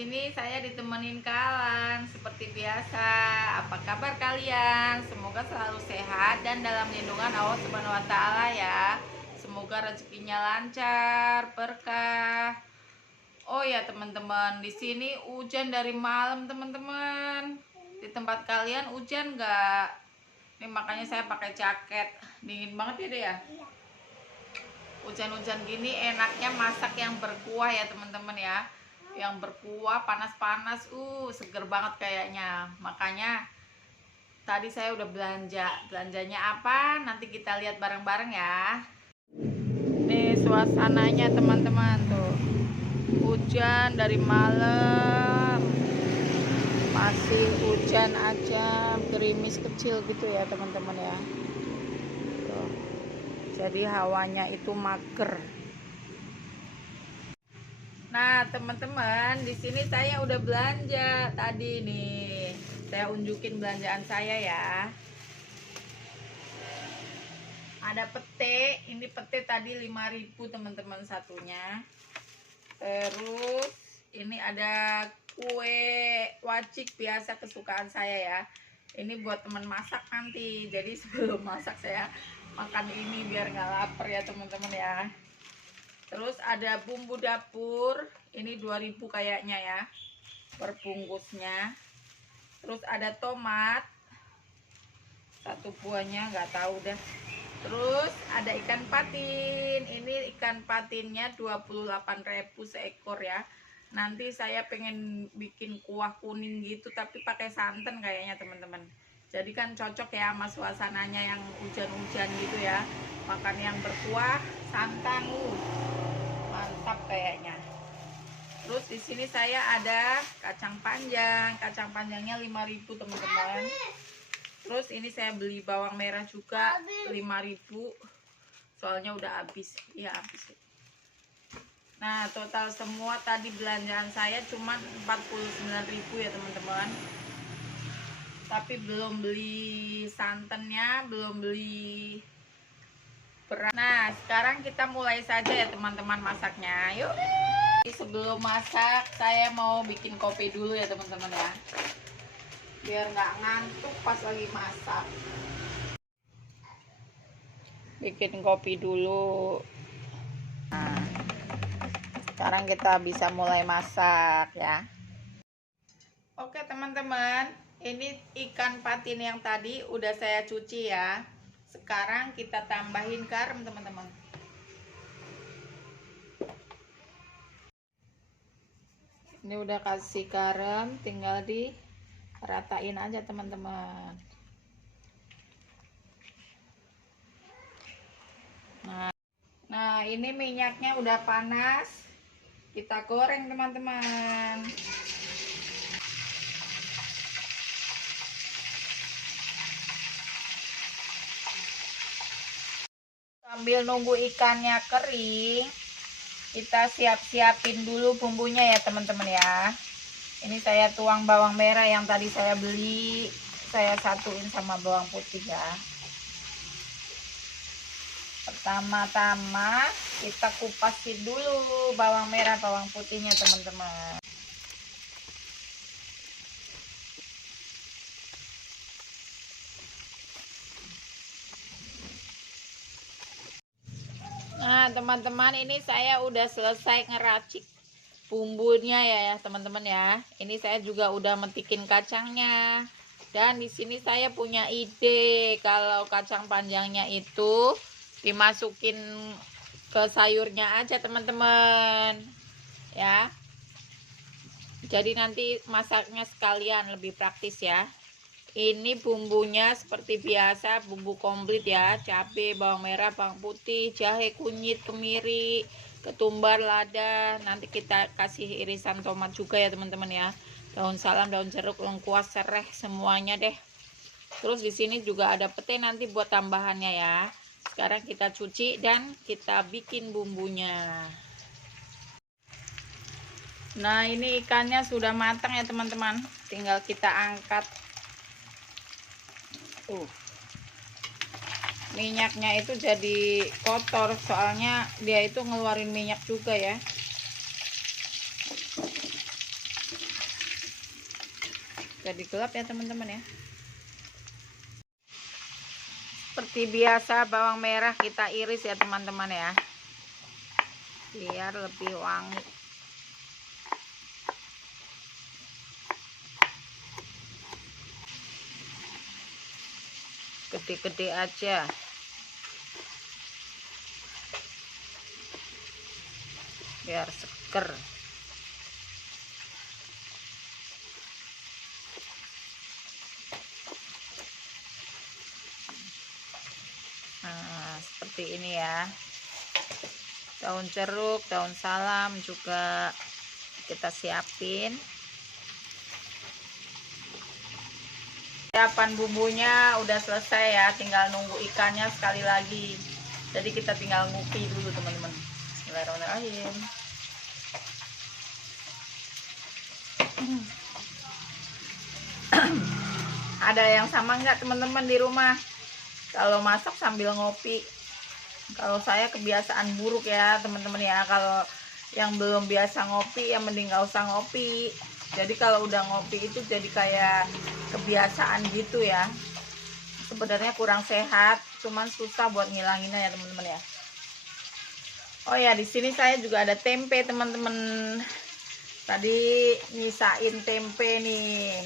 sini saya ditemenin Kalan seperti biasa. Apa kabar kalian? Semoga selalu sehat dan dalam lindungan Allah Subhanahu wa taala ya. Semoga rezekinya lancar, berkah. Oh ya teman-teman, di sini hujan dari malam teman-teman. Di tempat kalian hujan nggak? Ini makanya saya pakai jaket. Dingin banget ya deh ya. Hujan-hujan gini enaknya masak yang berkuah ya teman-teman ya, yang berkuah panas-panas, seger banget kayaknya. Makanya tadi saya udah belanjanya apa, nanti kita lihat bareng-bareng ya. Nih suasananya teman-teman, tuh hujan dari malam, masih hujan aja, gerimis kecil gitu ya teman-teman ya. Tuh. Jadi hawanya itu mager. Nah teman-teman, di sini saya udah belanja tadi nih. Saya unjukin belanjaan saya ya. Ada pete, ini pete tadi 5.000 teman-teman satunya. Terus ini ada kue wajik biasa kesukaan saya ya. Ini buat teman masak nanti. Jadi sebelum masak saya makan ini biar nggak lapar ya teman-teman ya. Terus ada bumbu dapur, ini 2.000 kayaknya ya per bungkusnya. Terus ada tomat, satu buahnya nggak tahu dah. Terus ada ikan patin, ini ikan patinnya 28.000 seekor ya. Nanti saya pengen bikin kuah kuning gitu tapi pakai santan kayaknya teman-teman. Jadi kan cocok ya sama suasananya yang hujan-hujan gitu ya. Makan yang berkuah, santan, mantap kayaknya. Terus di sini saya ada kacang panjang, kacang panjangnya 5.000 teman-teman. Terus ini saya beli bawang merah juga 5.000, soalnya udah habis. Iya habis. Nah total semua tadi belanjaan saya cuma 49.000 ya teman-teman. Tapi belum beli santannya, belum beli beras. Nah sekarang kita mulai saja ya teman-teman masaknya. Yuk. Sebelum masak saya mau bikin kopi dulu ya teman-teman ya, biar nggak ngantuk pas lagi masak. Bikin kopi dulu. Nah sekarang kita bisa mulai masak ya. Oke teman-teman, ini ikan patin yang tadi udah saya cuci ya. Sekarang kita tambahin garam teman-teman. Ini udah kasih garam, tinggal diratain aja teman-teman. Nah ini minyaknya udah panas, kita goreng teman-teman. Sambil nunggu ikannya kering, kita siap-siapin dulu bumbunya ya teman-teman ya. Ini saya tuang bawang merah yang tadi saya beli, saya satuin sama bawang putih ya. Pertama-tama kita kupasin dulu bawang merah bawang putihnya teman-teman. Nah teman-teman, ini saya udah selesai ngeracik bumbunya ya teman-teman ya. Ini saya juga udah metikin kacangnya. Dan di sini saya punya ide kalau kacang panjangnya itu dimasukin ke sayurnya aja teman-teman ya. Jadi nanti masaknya sekalian, lebih praktis ya. Ini bumbunya seperti biasa, bumbu komplit ya, cabai, bawang merah, bawang putih, jahe, kunyit, kemiri, ketumbar, lada. Nanti kita kasih irisan tomat juga ya teman-teman ya. Daun salam, daun jeruk, lengkuas, sereh, semuanya deh. Terus di sini juga ada pete nanti buat tambahannya ya. Sekarang kita cuci dan kita bikin bumbunya. Nah ini ikannya sudah matang ya teman-teman, tinggal kita angkat. Minyaknya itu jadi kotor, soalnya dia itu ngeluarin minyak juga ya. jadi gelap ya teman-teman ya. Seperti biasa bawang merah kita iris ya teman-teman ya, biar lebih wangi. Gede-gede aja. Biar seger. Nah, seperti ini ya. Daun jeruk, daun salam juga kita siapin. Siapan bumbunya udah selesai ya, tinggal nunggu ikannya sekali lagi. Jadi kita tinggal ngupi dulu teman-teman. Bismillahirrahmanirrahim. Ada yang sama nggak teman-teman di rumah kalau masak sambil ngopi? Kalau saya kebiasaan buruk ya teman-teman ya. Kalau yang belum biasa ngopi ya mending nggak usah ngopi. Jadi kalau udah ngopi itu jadi kayak kebiasaan gitu ya. Sebenarnya kurang sehat, cuman susah buat ngilanginnya ya teman-teman ya. Oh ya, di sini saya juga ada tempe teman-teman. Tadi nyisain tempe nih.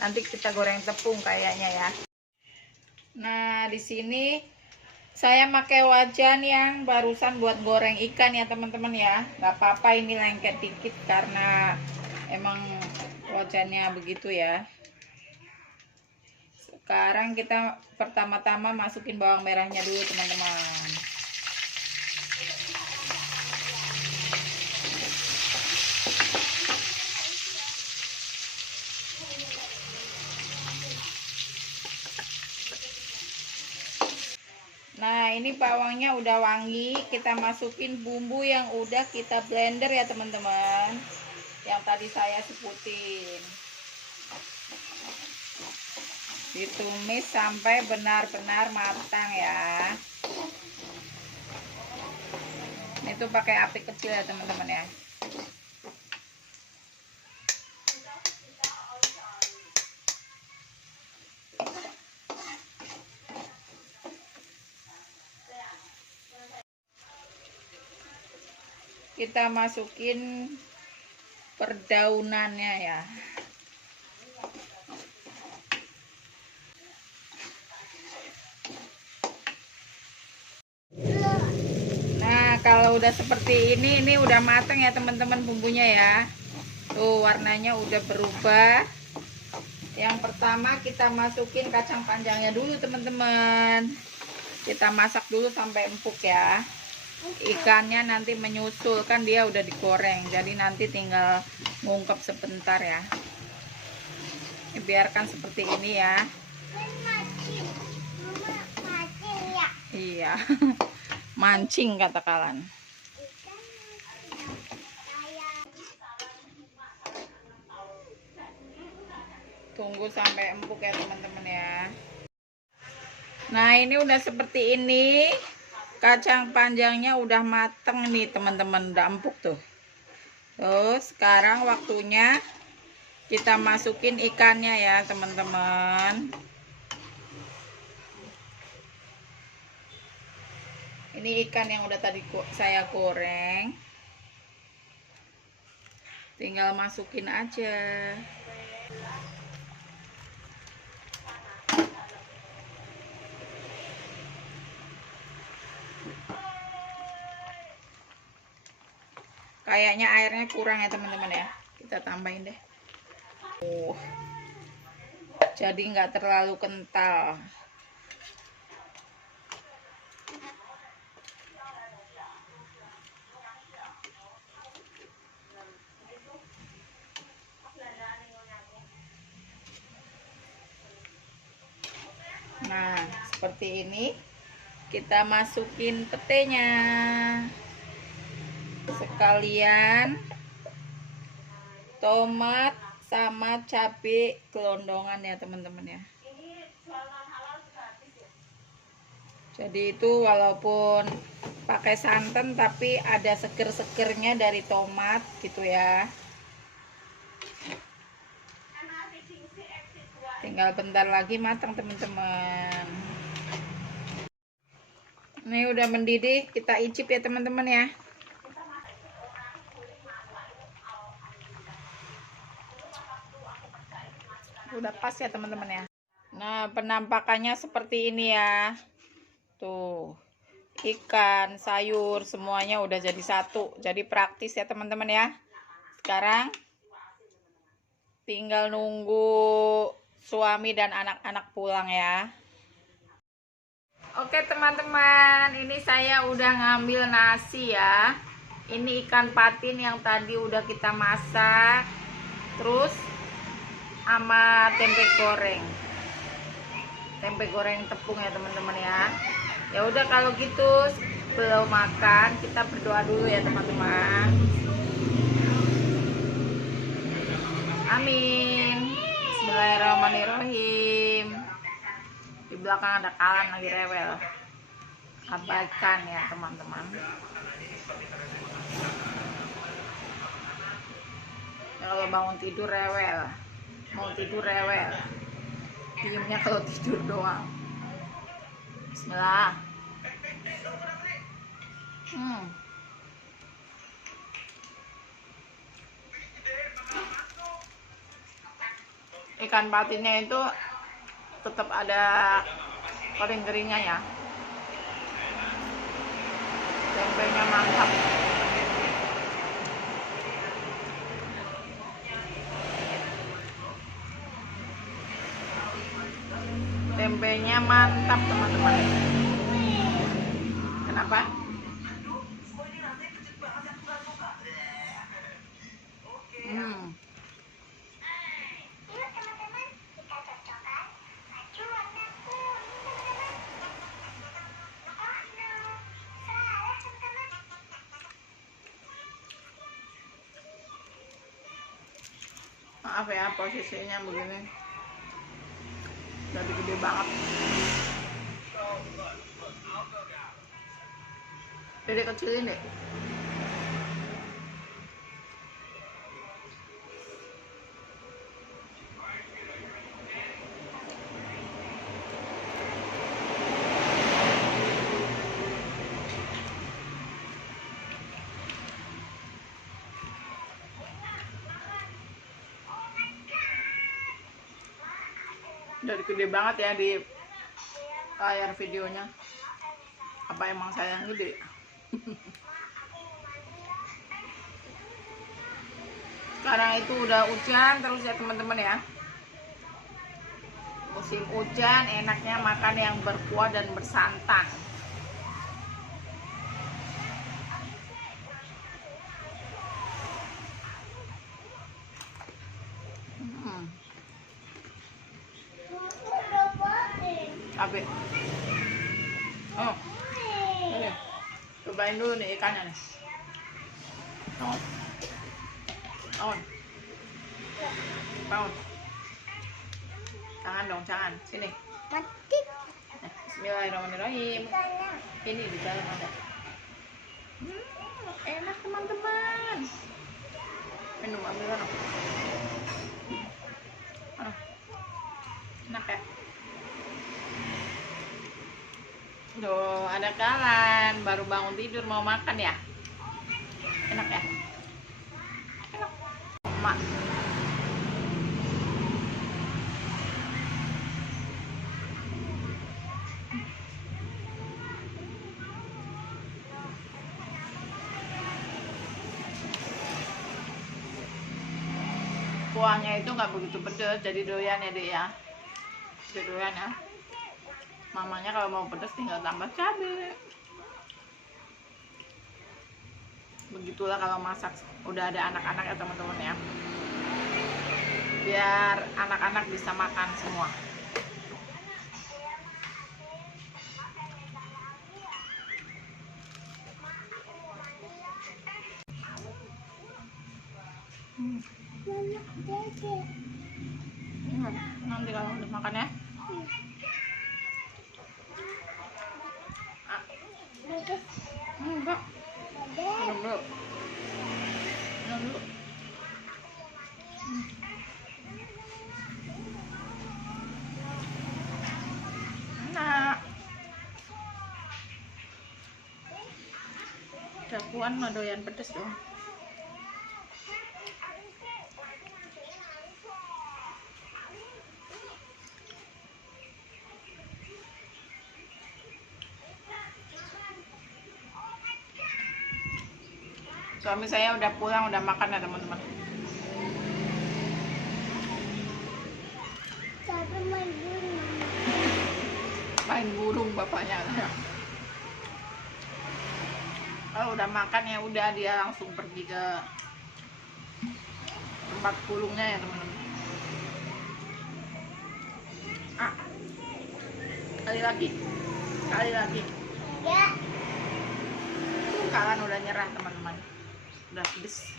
Nanti kita goreng tepung kayaknya ya. Nah, di sini saya pakai wajan yang barusan buat goreng ikan ya teman-teman ya. Nggak apa-apa ini lengket dikit karena emang wajannya begitu ya. Sekarang kita pertama-tama masukin bawang merahnya dulu teman-teman. Nah, ini bawangnya udah wangi, kita masukin bumbu yang udah kita blender ya teman-teman. Yang tadi saya sebutin. Ditumis sampai benar-benar matang ya. Ini tuh pakai api kecil ya teman-teman ya. Kita masukin perdaunannya ya. Nah, kalau udah seperti ini udah matang ya teman-teman bumbunya ya. Tuh warnanya udah berubah. Yang pertama kita masukin kacang panjangnya dulu teman-teman. Kita masak dulu sampai empuk ya. Ikannya nanti menyusul, kan dia udah digoreng, jadi nanti tinggal ngungkep sebentar ya. Biarkan seperti ini ya. Iya. Mancing kata Kalan. Tunggu sampai empuk ya teman-teman ya. Nah, ini udah seperti ini. Kacang panjangnya udah mateng nih teman-teman, udah empuk tuh. Terus sekarang waktunya kita masukin ikannya ya teman-teman. Ini ikan yang udah tadi saya goreng. Tinggal masukin aja. Kayaknya airnya kurang ya teman-teman ya. Kita tambahin deh. Jadi nggak terlalu kental. Nah, seperti ini. Kita masukin petenya. Sekalian tomat sama cabai gelondongan ya teman-teman ya. Jadi itu walaupun pakai santan tapi ada seger-segernya dari tomat gitu ya. Tinggal bentar lagi matang teman-teman. Ini udah mendidih, kita icip ya teman-teman ya. Udah pas ya teman-teman ya. Nah, penampakannya seperti ini ya. Tuh, ikan, sayur, semuanya udah jadi satu. Jadi praktis ya teman-teman ya. Sekarang tinggal nunggu suami dan anak-anak pulang ya. Oke teman-teman, ini saya udah ngambil nasi ya. Ini ikan patin yang tadi udah kita masak. Terus sama tempe goreng. Tempe goreng tepung ya teman-teman ya. Ya udah kalau gitu belum makan, kita berdoa dulu ya teman-teman. Amin. Bismillahirrahmanirrahim. Di belakang ada kalan lagi rewel. Abaikan ya teman-teman. Ya, kalau bangun tidur rewel, mau tidur rewel, diemnya kalau tidur doang. Bismillah. Ikan patinnya itu tetap ada kering-keringnya ya. Tempenya mantap. Tempenya mantap teman-teman. Kenapa? Maaf ya posisinya begini, jadi gede banget. Jadi kecilin deh. Jadi gede banget ya di layar videonya. Apa emang saya yang gede? Sekarang itu udah hujan terus ya teman-teman ya. Musim hujan, enaknya makan yang berkuah dan bersantan. Cabe. Oh, ini. Cobain dulu nih ikannya nih. Paun. Jangan dong, jangan. Sini. Bismillahirrahmanirrahim. Ini di dalam ada. Enak teman-teman. Minum ambil sana. Enak ya. Duh, ada kalan baru bangun tidur mau makan ya. Enak ya. Enak. Emak. Kuahnya itu nggak begitu pedes, jadi doyan ya dek ya. Jadi doyan ya. Mamanya kalau mau pedas tinggal tambah cabai. Begitulah kalau masak udah ada anak-anak ya teman-teman ya. Biar anak-anak bisa makan semua. Nanti kalau udah makan ya. Enggak. Minum dulu. Minum dulu. Puan mah doyan pedes dong. Suami saya udah pulang, udah makan ya teman-teman. Main burung bapaknya. Kalau udah makan ya udah dia langsung pergi ke tempat burungnya ya teman-teman. Kali lagi. Kalian udah nyerah teman-teman. Udah pedes.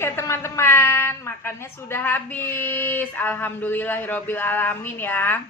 Oke teman-teman, makannya sudah habis. Alhamdulillahirobbil alamin ya.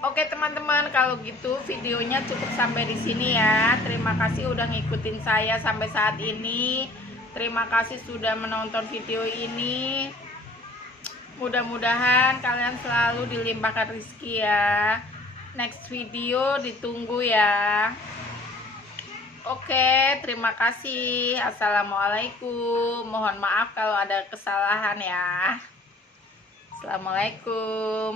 Oke teman-teman, kalau gitu videonya cukup sampai di sini ya. Terima kasih udah ngikutin saya sampai saat ini. Terima kasih sudah menonton video ini. Mudah-mudahan kalian selalu dilimpahkan rezeki ya. Next video ditunggu ya. Oke, terima kasih. Assalamualaikum. Mohon maaf kalau ada kesalahan ya. Assalamualaikum.